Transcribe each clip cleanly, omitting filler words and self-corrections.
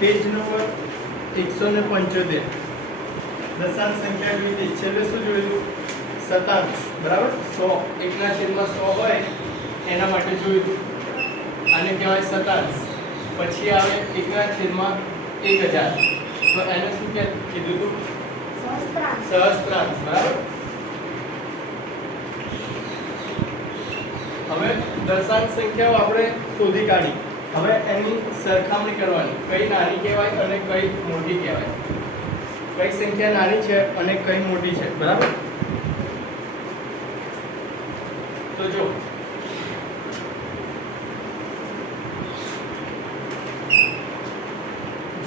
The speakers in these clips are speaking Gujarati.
પેજ નંબર 175 દશાંશ સંખ્યા જોઈ હતી છેલ્લે શું જોયું શતાંશ બરાબર 100 એકના છેદમાં 100 હોય એના માટે જોયું આને કહેવાય શતાંશ પછી આવે એકના છેદમાં 1000 તો એને શું કીધું હતું સહસ્ત્રાંશ બરાબર હવે દશાંશ સંખ્યાઓ આપણે શોધી કાઢી હવે એની સરખામણી કરવાની કઈ નાની કહેવાય અને કઈ મોટી કહેવાય કઈ સંખ્યા નાની છે અને કઈ મોટી છે બરાબર તો જો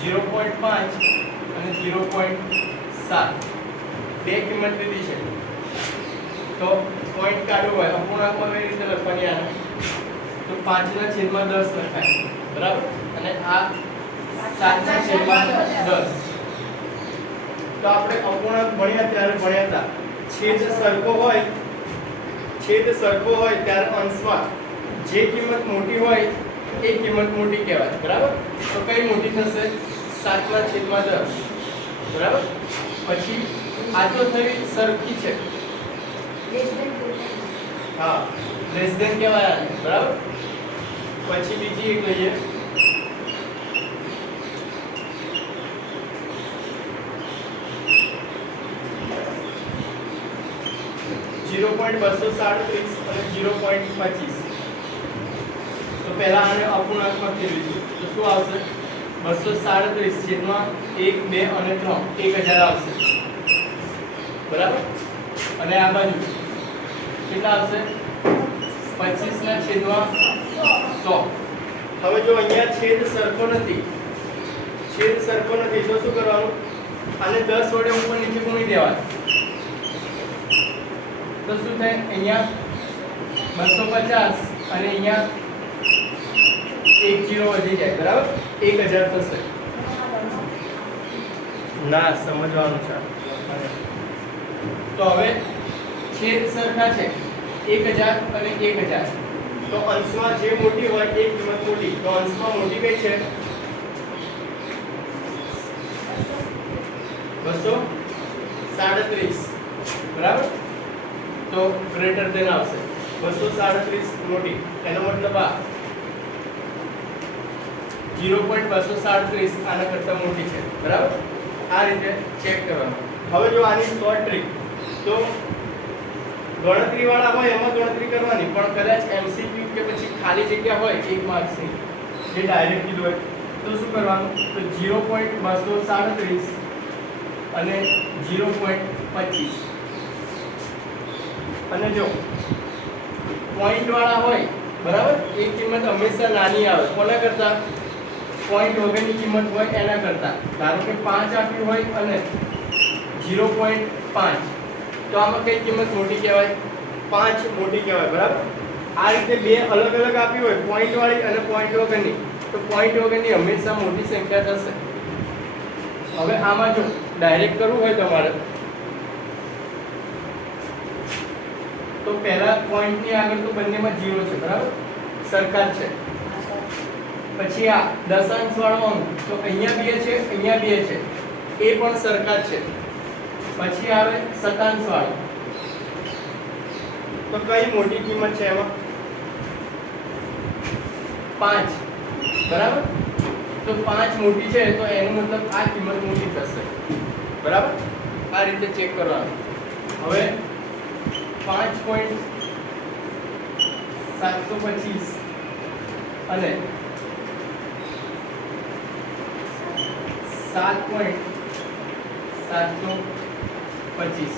0.5 અને 0.7 બે કિંમત લીધી છે તો પોઈન્ટ કાઢવો હોય અપૂર્ણાંકમાં કઈ રીતે લખવાની આને તો 5/10 લખાય બરાબર અને આ 7/10 તો આપણે અપૂર્ણાંક ભણ્યા ત્યારે ભણ્યા હતા છેદ સરખો હોય ત્યારે અંશમાં જે કિંમત મોટી હોય એ કિંમત મોટી કહેવાય બરાબર તો કઈ મોટી થશે 7/10 બરાબર પછી આ તો થઈ સરખી છે હા લેસ ધેન કહેવાય બરાબર પછી બીજી એક લઈએ 0.237 અને 0.25 તો પહેલા આને અપૂર્ણાંકમાં ફેરવીશું તો શું આવશે 237 છેદમાં 1 2 અને 3 1000 આવશે બરાબર અને આ બાજુ કેટલા આવશે 25 ના છેદમાં 100 હવે જો અહીંયા છેદ સરખો નથી તો શું કરવાનું આને 10 વડે ઉપર નીચે ગુણી દેવાનું તો શું થાય અહીંયા 250 અને અહીંયા 1 0 વધી જાય બરાબર 1000 થશે ના સમજવાનું છે તો હવે છેદ સરખા છે 1000 અને 1000 તો અંશમાં જે મોટી હોય એ કિંમત મોટી તો અંશમાં મોટી કઈ છે 237 બરાબર તો ગ્રેટર ધેન આવશે 237 મોટી એનો મતલબ આ 0.237 આના કરતા મોટી છે બરાબર આ રીતે ચેક કરવાનું હવે જો આની શોર્ટ ટ્રીક તો ગણતરી વાળા હોય એમાં ગણતરી કરવાની પણ કદાચ MCQ કે પછી ખાલી જગ્યા હોય 1 માર્ક્સની જે ડાયરેક્ટ કીધું હોય તો શું કરવાનું તો 0.237 અને 0.25 અને જો પોઈન્ટ વાળા હોય બરાબર એ કિંમત હંમેશા નાની આવે કોના કરતા પોઈન્ટ વગરની કિંમત હોય એના કરતા ધારો કે 5 આપ્યું હોય અને 0.5 તો આમાં કઈ કિંમત મોટી કહેવાય 5 મોટી કહેવાય બરાબર આ રીતે બે અલગ અલગ આપી હોય પોઈન્ટ વાળી અને પોઈન્ટ વગરની તો પોઈન્ટ વગરની હંમેશા મોટી સંખ્યા થશે હવે આમાં જો ડાયરેક્ટ કરવું હોય તમારે તો પહેલા પોઈન્ટ ની આગળ તો બંનેમાં 0 છે બરાબર સરખા છે પછી આ દશાંશ વાળો અંક તો અહીંયા 2 છે અહીંયા 2 છે એ પણ સરખા છે પછી આવે શતાંશ વાળો તો કઈ મોટી કિંમત છે એમાં 5 બરાબર તો 5 મોટી છે તો એનો મતલબ આ કિંમત મોટી થશે બરાબર આ રીતે ચેક કરવાનું હવે 5.725 અને 7.725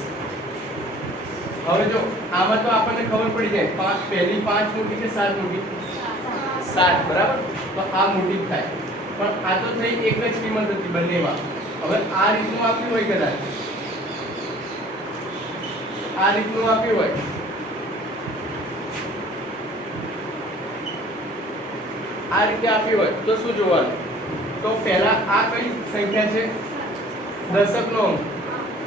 હવે જો આમાં તો આપણને ખબર પડી જાય પહેલી 5 મોટી કે 7 મોટી 7 બરાબર તો આ મોટી થાય પણ આ તો થઈ એક જ કિંમત હતી બંનેમાં હવે આ રીતનું આપ્યું હોય કદાચ આ રીતનું આપ્યું હોય આ રીતે આપ્યું હોય તો શું જોવાનું તો પહેલા આ કઈ સંખ્યા છે દશકનો અંક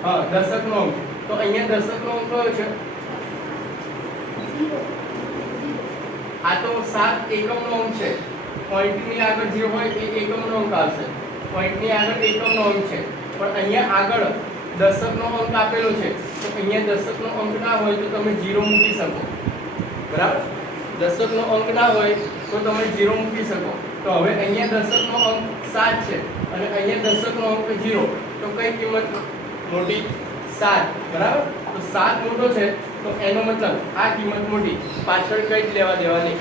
હા દશકનો અંક તો અહીંયા દશકનો અંક કયો છે આ તો 7 એકમનો અંક છે પોઈન્ટ ની આગળ જે હોય એ એકમનો અંક આવશે પોઈન્ટની આગળ એકમનો અંક છે પણ અહીંયા આગળ દશકનો અંક આપેલો છે તો અહીંયા દશકનો અંક ના હોય તો તમે 0 મૂકી શકો બરાબર દશકનો અંક ના હોય તો તમે 0 મૂકી શકો તો હવે અહીંયા દશકનો અંક 7 છે અને અહીંયા દશકનો અંક 0 તો કઈ કિંમત મોટી 7 બરાબર તો 7 મોટો છે તો એનો મતલબ આ કિંમત મોટી પાછળ કઈ જ લેવા દેવા નહીં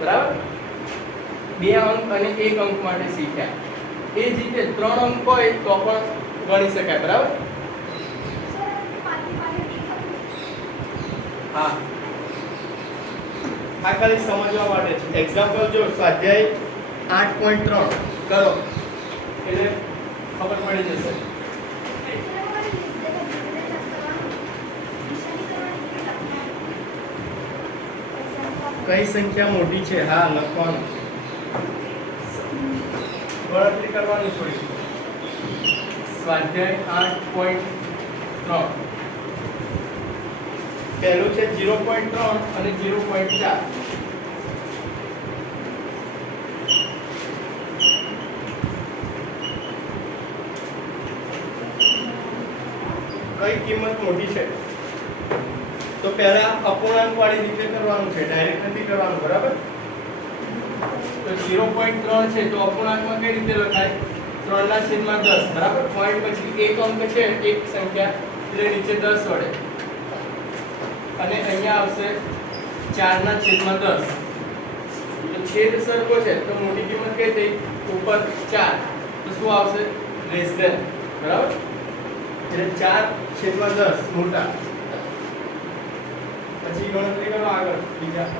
બરાબર 2 અંક અને 1 અંક માટે શીખ્યા એ જ રીતે 3 અંક હોય તો પણ ગણી શકાય બરાબર હા આ ખાલી સમજવા માટે છે એક્ઝામ્પલ જો સ્વાધ્યાય 8.3 કરો એટલે ખબર પડી જશે કઈ સંખ્યા મોટી છે હા લખવાનું ગણતરી કરવાની થોડી સ્વાધ્યાય 8.3 પહેલું છે 0.3 અને 0.4 કઈ કિંમત મોટી છે તો પહેલા અપૂર્ણાંક વાળી રીતે કરવાનું છે ડાયરેક્ટ નથી કરવાનું બરાબર તો 0.3 છે તો અપૂર્ણાંકમાં કઈ રીતે લખાય 3/10 બરાબર પોઈન્ટ પછી એક અંક છે એક સંખ્યા એટલે નીચે 10 વડે અને અહીંયા આવશે 4/10 તો છેદ સરખો છે તો મોટી કિંમત કઈ થઈ ઉપર 4 તો શું આવશે લેસ ધેન બરાબર એટલે 4/10 મોટા પછી ગણતરી કરો આગળ બીજા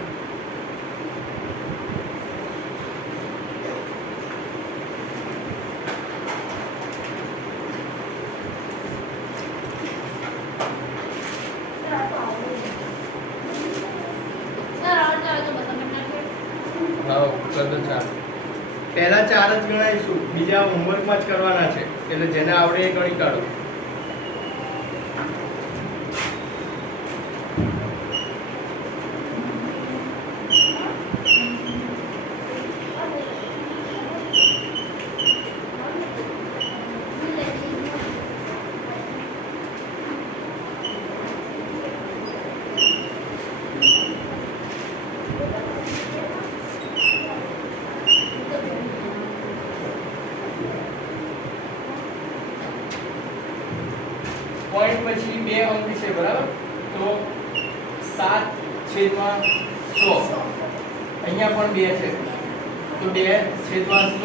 પહેલા 4 જ ગણાઈશું બીજા હોમવર્કમાં જ કરવાના છે એટલે જેને આવડે એ ગણી કાઢો પોઈન્ટ પછી 2 અંક છે બરાબર તો 7/100 અહીંયા પણ 2 છે તો 2/100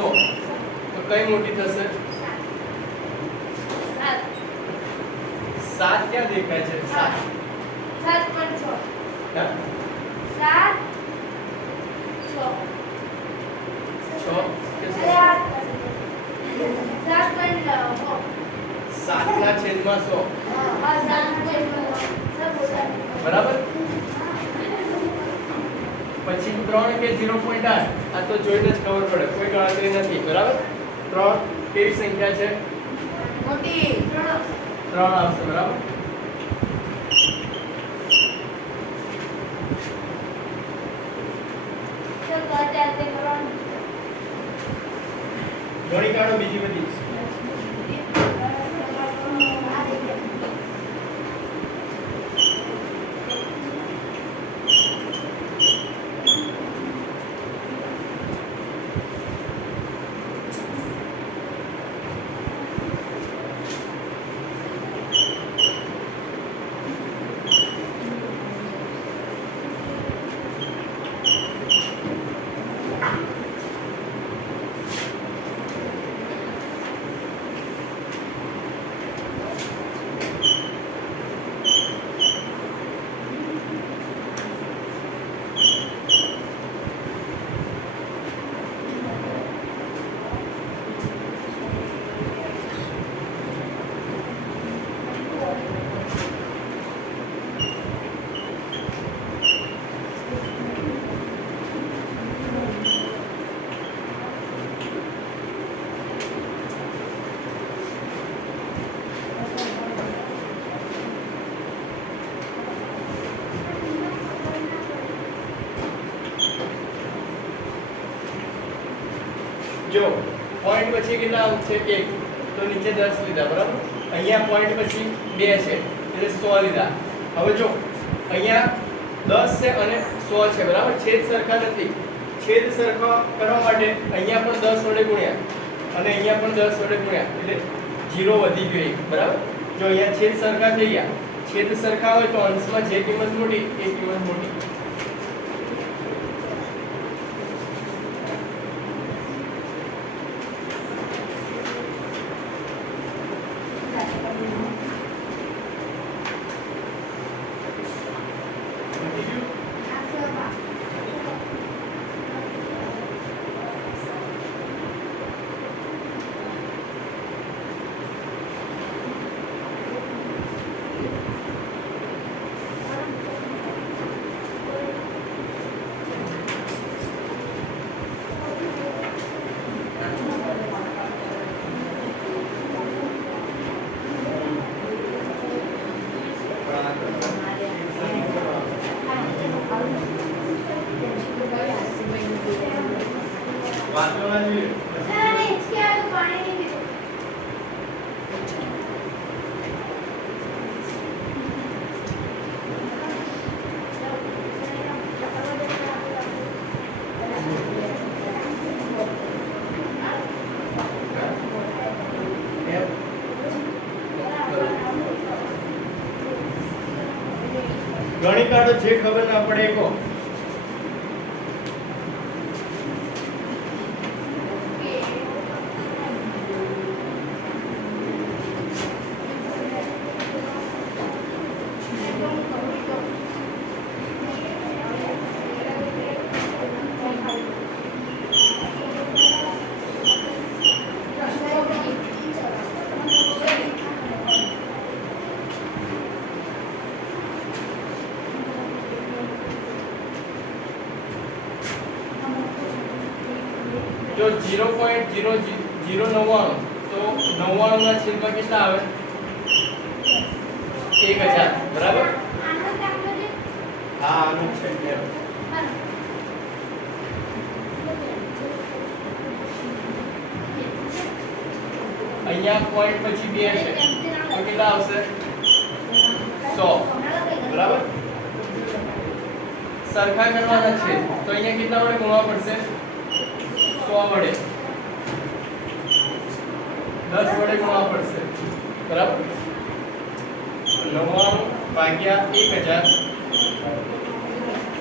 તો કઈ મોટી થશે 7 ક્યાં દેખાય છે 7 7.6 હા 7 કે 7 7/100 બરાબર પછી 3 કે 0.8 આ તો જોઈને જ ખબર પડે કોઈ ગણતરી નથી બરાબર 3 કેવી સંખ્યા છે મોટી 3 આવશે બરાબર ગણી કાઢો બીજી બધી જો પોઈન્ટ પછી કેટલા છે 1 તો નીચે 10 લીધા બરાબર અહીંયા પોઈન્ટ પછી 2 છે એટલે 100 લીધા હવે જો અહીંયા 10 છે અને 100 છે બરાબર છેદ સરખા નથી છેદ સરખા કરવા માટે અહીંયા પણ 10 વડે ગુણ્યા અને અહીંયા પણ 10 વડે ગુણ્યા એટલે 0 વધી ગયો એક બરાબર જો અહીંયા છેદ સરખા થઈ ગયા છેદ સરખા હોય તો અંશમાં જે કિંમત મોટી એ કિંમત મોટી વાંચવા જોઈએ ગણી કાઢો જે ખબર ના પડે એ કહો જો 0.0099 તો 99 ના છેદમાં કેટલા આવે 1000 બરાબર હા આનું છે અહીંયા પોઈન્ટ પછી 2 છે તો કેટલા આવશે 100 બરાબર સરખા કરવાના છે તો અહીંયા કેટલા વડે ગુણવા પડશે 100 વડે 10 વડે ગુણવા પડશે બરાબર 99 ભાગ્યા 1000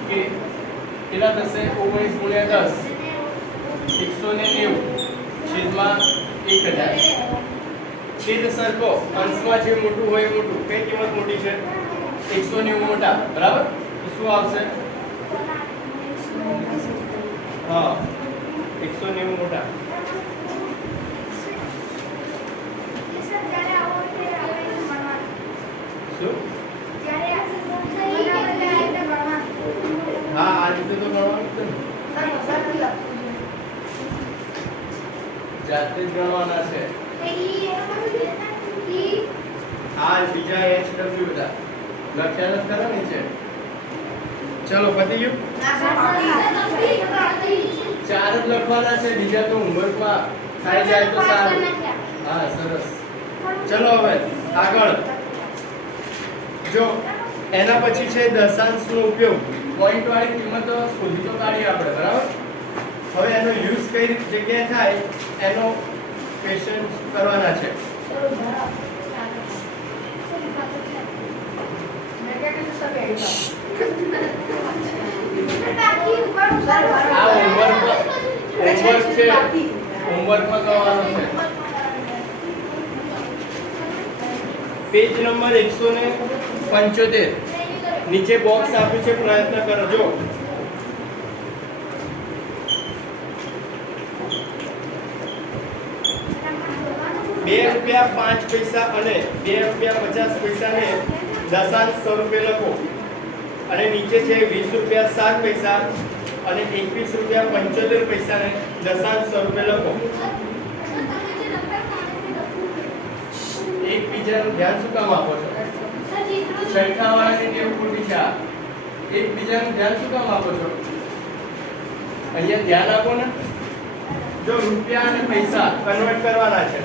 કે કેટલા થશે 19 ગુણ્યા 10 190 છેદમાં 1000 છેદ સરખો અંશમાં જે મોટું હોય એ મોટું કઈ કિંમત મોટી છે 190 મોટા બરાબર તો શું આવશે હા 190 મોટા શું હા આ રીતે તો ગણવાનું જ ને જાતે જ ગણવાના છે આ બીજા HW બધા લખ્યા નથી ખરા નીચે ચલો પતી ગયું 4 જ લખવાના છે બીજા તો હોમવર્કમાં થઈ જાય તો સારું હા સરસ ચલો હવે આગળ જો એના પછી છે દશાંશનો ઉપયોગ પોઈન્ટ વાળી કિંમત શોધી તો કાઢીએ આપણે બરાબર હવે એનો યુઝ કઈ જગ્યાએ થાય એનો ક્વેશ્ચન કરવાના છે આ હોમવર્ક છે હોમવર્કમાં કરવાનું છે પેજ નંબર 175 નીચે બોક્સ આપ્યું છે પ્રયત્ન કરજો ₹2.05 અને ₹2.50 ને દશાંશ સ્વરૂપે લખો અને નીચે છે ₹20.07 અને ₹21.75 ને દશાંશ સ્વરૂપે લખો એકબીજાનું ધ્યાન શું કામ આપો છો સંખ્યાવાળાની ટેવ ખોટી છે એકબીજાનું ધ્યાન શું કામ આપો છો અહીંયા ધ્યાન આપો ને જો રૂપિયા અને પૈસા કન્વર્ટ કરવાના છે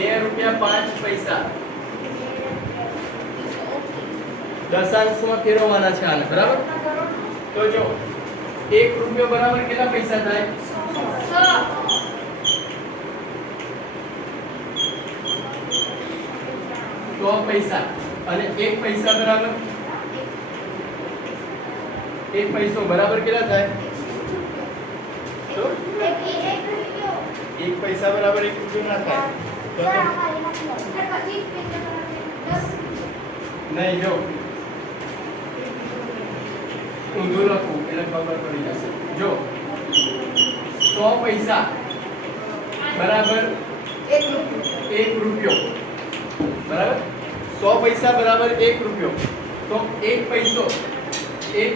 ₹2.05 દશાંશમાં ફેરવવાના છે આને, બરાબર? તો જો ₹1 બરાબર કેટલા પૈસા થાય? 100 પૈસા. અને 1 પૈસા બરાબર 1 પૈસો બરાબર કેટલા થાય? તો 1 પૈસા બરાબર ₹1 ના થાય. તો નહીં, જો ઊંધું લખું એટલે ખબર પડી જશે. જો 100 પૈસા બરાબર ₹1, બરાબર? 100 પૈસા બરાબર ₹1. તો 1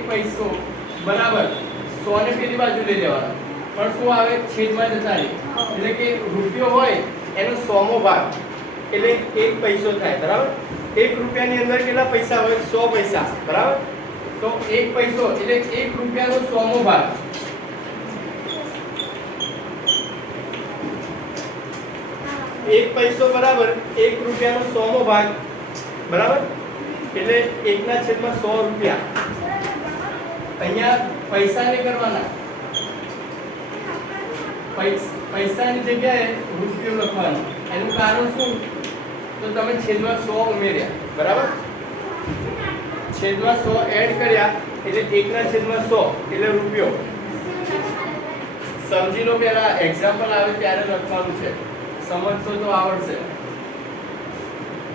પૈસો બરાબર 100 ને પેલી બાજુ લઈ લેવાનો, પણ શું આવે? છેદમાં જતા રહે. એટલે કે રૂપિયો હોય એનો 100મો ભાગ એટલે 1 પૈસો થાય, બરાબર? ₹1 ની અંદર કેટલા પૈસા હોય? 100 પૈસા, બરાબર? તો 1 પૈસો એટલે ₹1 નો 100મો ભાગ. એક પૈસો બરાબર ₹1 નો 100મો ભાગ, બરાબર? એટલે 1/100 અહીંયા પૈસાને કરવાના, પૈસાની જગ્યાએ રૂપિયો લખવાનો. એનું કારણ શું? તો તમે છેદમાં 100 ઉમેર્યા, બરાબર? છેદમાં 100 એડ કર્યા એટલે 1/100 એટલે રૂપિયો. સમજી લો, પેલા એક્ઝામ્પલ આવે ત્યારે લખવાનું છે, સમજશો તો આવડશે.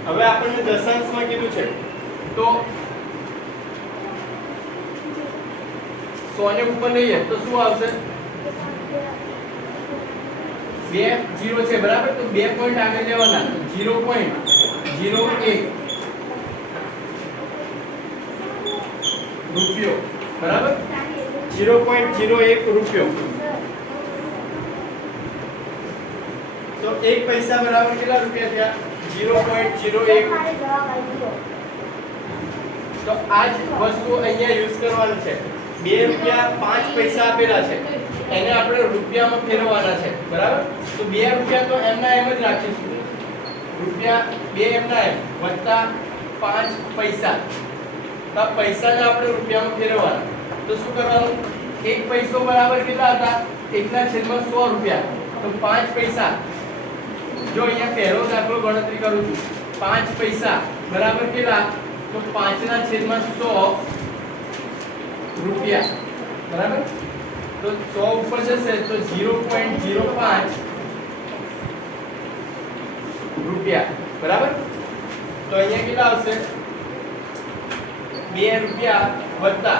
હવે આપણને દશાંશમાં કીધું છે તો 100 ને ઉપર લઈએ તો શું આવશે? 2 0 છે, બરાબર? તો 2 પોઈન્ટ આગળ લેવાના. 0.01 રૂપિયો, બરાબર? 0.01 રૂપિયો. તો 1 પૈસા બરાબર કેટલા રૂપિયા થયા? 0.01. તો આ જ વસ્તુ અહીંયા યુઝ કરવાની છે. ₹2.05 આપેલા છે, એને આપણે રૂપિયામાં ફેરવવાના છે, બરાબર? તો ₹2 તો એમના એમ જ રાખીશું. ₹2 એમના એમ વત્તા 5 પૈસા. તો પૈસાને આપણે રૂપિયામાં ફેરવવાના. તો શું કરવાનું? 1 પૈસો બરાબર કેટલા હતા? 1/100 તો 5 પૈસા. જો અહીંયા પહેલો દાખલો ગણતરી કરું છું, 5 પૈસા બરાબર કેટલા? તો 5/100 રૂપિયા, બરાબર? તો 100 ઉપર જશે તો 0.05 રૂપિયા, બરાબર? તો અહીંયા કેટલા આવશે? ₹2 વત્તા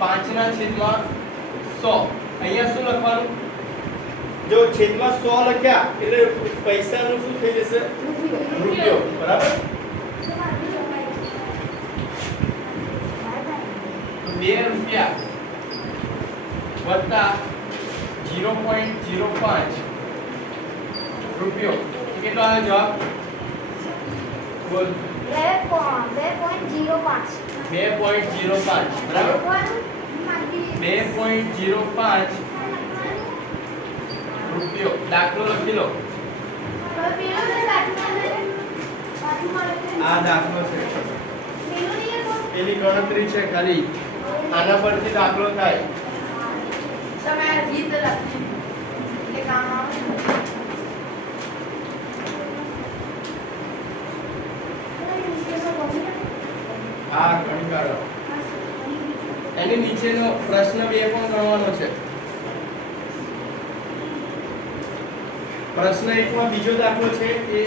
5/100. અહીંયા શું લખવાનું? જો છેદમાં 100 લખ્યા એટલે પૈસાનું શું થઈ જશે? રૂપિયો, બરાબર? ₹2 વત્તા 0.05 રૂપિયો. કેટલો આવે જવાબ? બોલ. 2.05, બરાબર? 2.05 રૂપિયો. દાખલો લખી લો. આ દાખલો છે, એની ગણતરી છે ખાલી. આના પરથી દાખલો થાય. હા, ગણી કાઢો. એની નીચેનો પ્રશ્ન 2 પણ ગણવાનો છે. પ્રશ્ન 1 માં બીજો દાખલો છે એ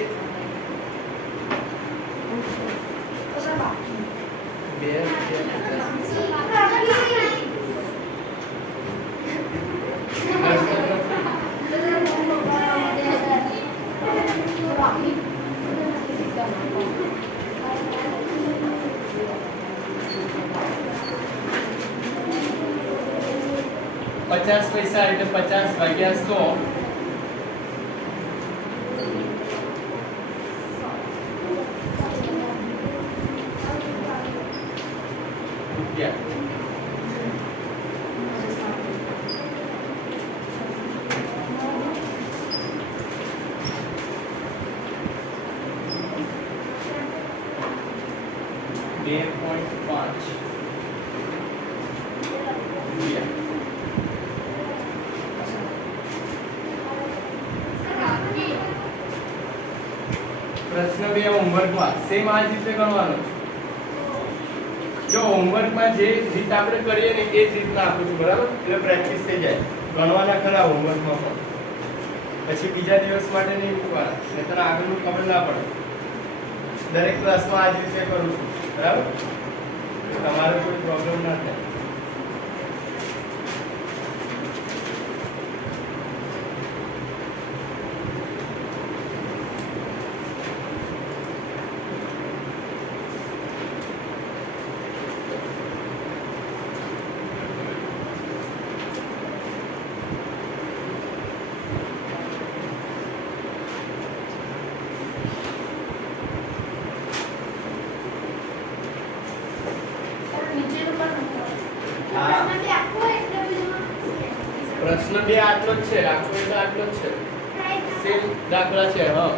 50 પૈસા એટલે 50/100. રૂપિયા. બે પોઈન્ટ 5 રૂપિયા. પ્રશ્ન 2 હોમવર્કમાં સેમ આ જ રીતે કરવાનો છે. જો હોમવર્કમાં જે રીત આપણે કરીએ ને એ જ રીતના આપું છું, બરાબર? એટલે પ્રેક્ટિસ થઈ જાય. ગણવાના ખરા હોમવર્કમાં પણ. પછી બીજા દિવસ માટે નહીં મૂકવાના, નહીંતર આગળનું ખબર ના પડે. દરેક ક્લાસમાં આ જ રીતે કરું છું, બરાબર? તમારે કોઈ પ્રોબ્લેમ ના થાય. પ્રશ્ન 2 આટલો જ છે, આખો એટલે આટલો જ છે. સેમ દાખલા છે. હા,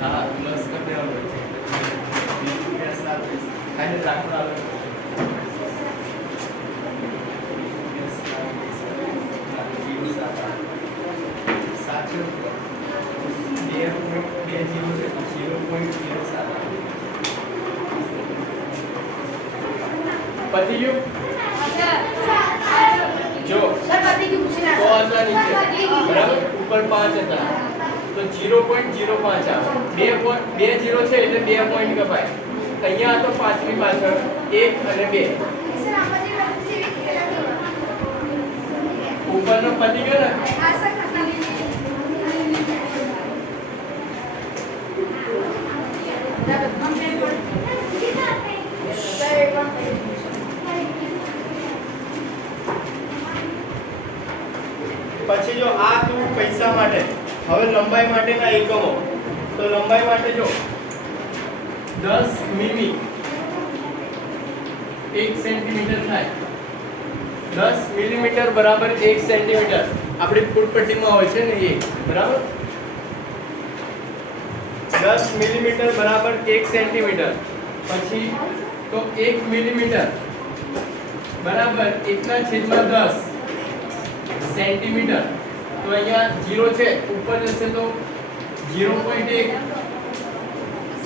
હા પ્લસ કરી દેવાનું છે. 20 રૂપિયા 7 ખાલી દાખલા આવે. પતી ગયું? જો 100 હતા નીચે, બરાબર? ઉપર 5 હતા તો 0.05 આવે. 2 0 છે એટલે 2 પોઈન્ટ કપાય. અહીંયા તો 5 ની પાછળ 1 અને 2 ઉપરનો પતી ગયો ને. પછી જો આ તું પૈસા માટે, હવે લંબાઈ માટેના એકમો. તો લંબાઈ માટે જો 10 મીમી 1 સેન્ટીમીટર થાય. 10 મિલીમીટર બરાબર 1 સેન્ટીમીટર આપણી ફૂટપટ્ટીમાં હોય છે ને એ, બરાબર? 10 મિલીમીટર બરાબર 1 સેન્ટીમીટર. પછી તો 1 મિલીમીટર બરાબર 1/10 સેન્ટીમીટર. તો અહીંયા 0 છે, ઉપર જશે તો 0.1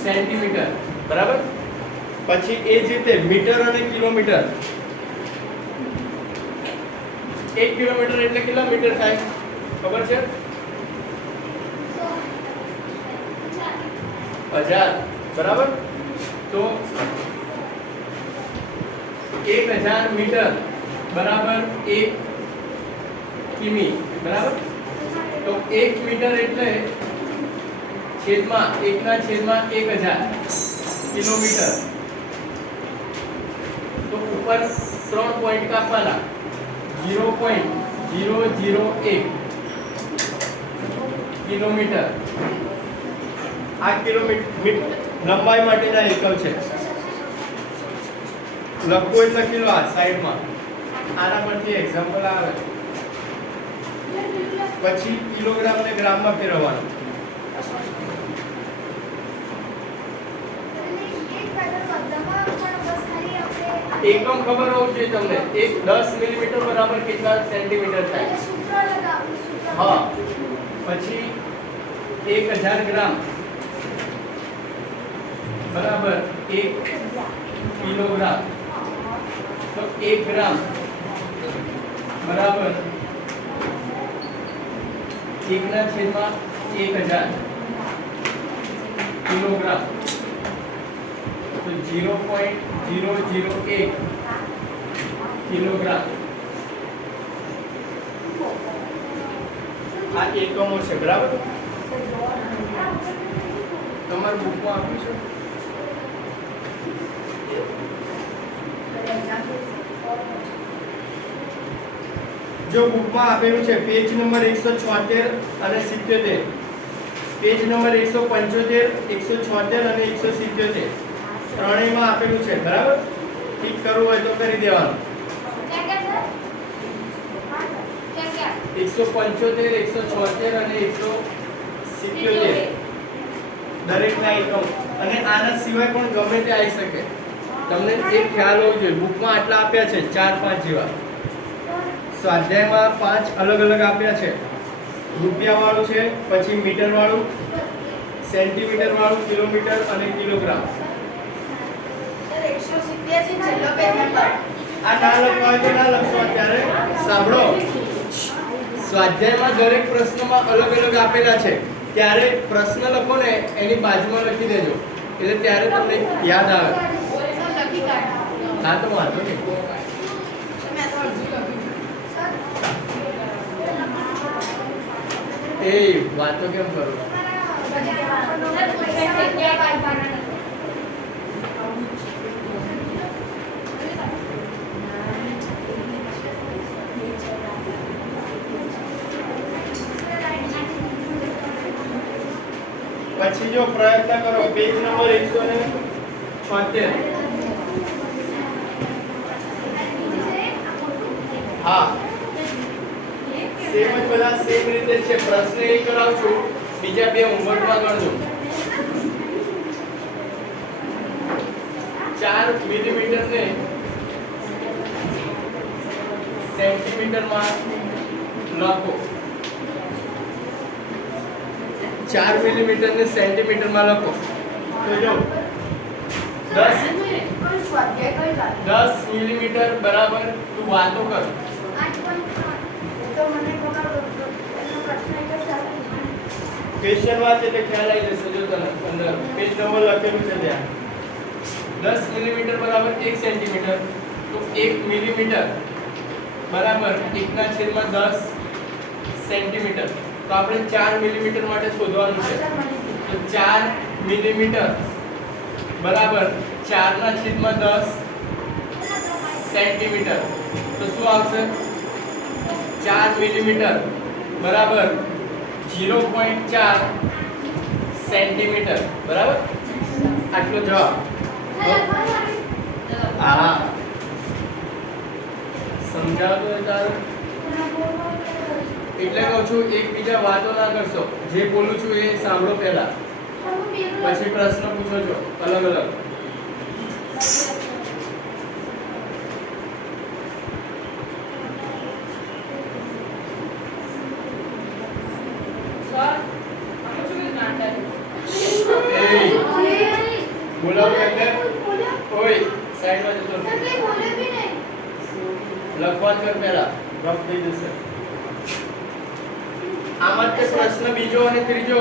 સેન્ટીમીટર, બરાબર? પછી એ જ રીતે મીટર અને કિલોમીટર. 1 કિલોમીટર એટલે કેટલા મીટર થાય ખબર છે? 1000, બરાબર? તો 1000 મીટર બરાબર 1 કિમી, બરાબર? તો 1 મીટર એટલે છેદમાં 1/1000 કિલોમીટર. તો ઉપર 3 પોઈન્ટ કાપવાના. 0.001 કિલોમીટર. આ કિલોમીટર લંબાઈ માટેના એકમ છે. લખવું એટલે લખી લો આ સાઈડમાં. આના પરથી એક્ઝામ્પલ આવે. પછી કિલોગ્રામ ને ગ્રામમાં ફેરવવાનું. એકમ ખબર હોવું જોઈએ તમને. 10 મિલીમીટર બરાબર કેટલા સેન્ટીમીટર થાય? હા. પછી 1000 ગ્રામ બરાબર 1 કિલોગ્રામ. તો 1 ગ્રામ બરાબર 1/1000 કિલોગ્રામ. તો 0.001 કિલોગ્રામ. આ એકમો છે, બરાબર? તમારું બુકમાં આપ્યું છે. જો બુકમાં આપેલું છે પેજ નંબર 176 અને 77, પેજ નંબર 175, 176 અને 177 ત્રણેયમાં આપેલું છે, બરાબર? ઠીક કરવું હોય તો કરી દેવાનું. 175, 176 અને 177 દરેકના એકમ. અને આના સિવાય પણ ગમે તે આવી શકે. તમને એક ખ્યાલ હોવો જોઈએ, બુકમાં આટલા આપ્યા છે 4-5 જેવા, સ્વાધ્યાયમાં 5 અલગ અલગ આપ્યા છે. રૂપિયા વાળું છે, પછી મીટર વાળું, સેન્ટીમીટર વાળું, કિલોમીટર અને કિલોગ્રામ. આ ના લખવા હોય તો ના લખશો. અત્યારે સાંભળો, સ્વાધ્યાયમાં દરેક પ્રશ્નમાં અલગ અલગ આપેલા છે. ત્યારે પ્રશ્ન લખો ને એની બાજુમાં લખી દેજો, એટલે ત્યારે તમને યાદ આવે. હા તો વાંધો નહીં. એ વાતો કેમ કરો? પછી જો પ્રયત્ન કરો, પેજ નંબર 176. હા, સેમ જ બધા સેમ રીતે છે. પ્રશ્ન એક કરાવું છું, બીજા બે હોમવર્કમાં ગણજો. 4 મિલીમીટર ને સેન્ટીમીટરમાં લખો. 4 મિલીમીટર ને સેન્ટીમીટરમાં લખો. તો જો 10 મિલીમીટર બરાબર, તું વાતો કર. ક્વેશ્ચન વાંચે એટલે ખ્યાલ આવી જશે. જો તને અંદર પેજ નંબર લખેલું છે ત્યાં 10 મિલીમીટર બરાબર 1 સેન્ટીમીટર. તો 1 મિલીમીટર બરાબર 1/10 સેન્ટીમીટર. તો આપણે 4 મિલીમીટર માટે શોધવાનું છે. તો 4 મિલીમીટર બરાબર 4/10 સેન્ટીમીટર. તો શું આવશે? 4 મિલીમીટર બરાબર 0.4 સેન્ટીમીટર. બરાબર, આટલો જવાબ. હા, સમજાવતો હોય તારે એટલે કહું છું, એકબીજા વાતો ના કરશો. જે બોલું છું એ સાંભળો પહેલા, પછી પ્રશ્ન પૂછો છો અલગ અલગ. બોલાવો એટલે ઓય સાઈડમાં જતો રહો. લખવાનું કર પહેલા, રફ થઈ જશે. આમાં તે પ્રશ્ન બીજો અને ત્રીજો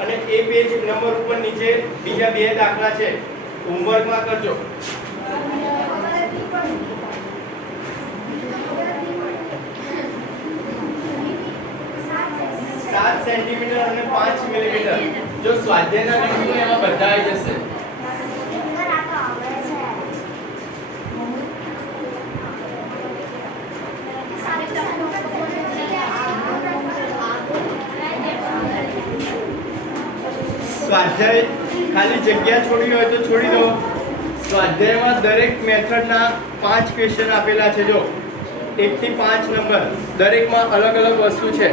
અને એ પેજ નંબર ઉપર નીચે બીજા બે દાખલા છે, હોમવર્કમાં કરજો. સાત સેન્ટીમીટર અને 5 મિલીમીટર. જો સ્વાધ્યાયના બિંદુ એમાં બધા આવી જશે. સ્વાધ્યાય ખાલી જગ્યા છોડવી હોય તો છોડી દો. સ્વાધ્યાયમાં દરેક મેથડના 5 ક્વેશ્ચન આપેલા છે. જો 1 થી 5 નંબર, દરેકમાં અલગ અલગ વસ્તુ છે.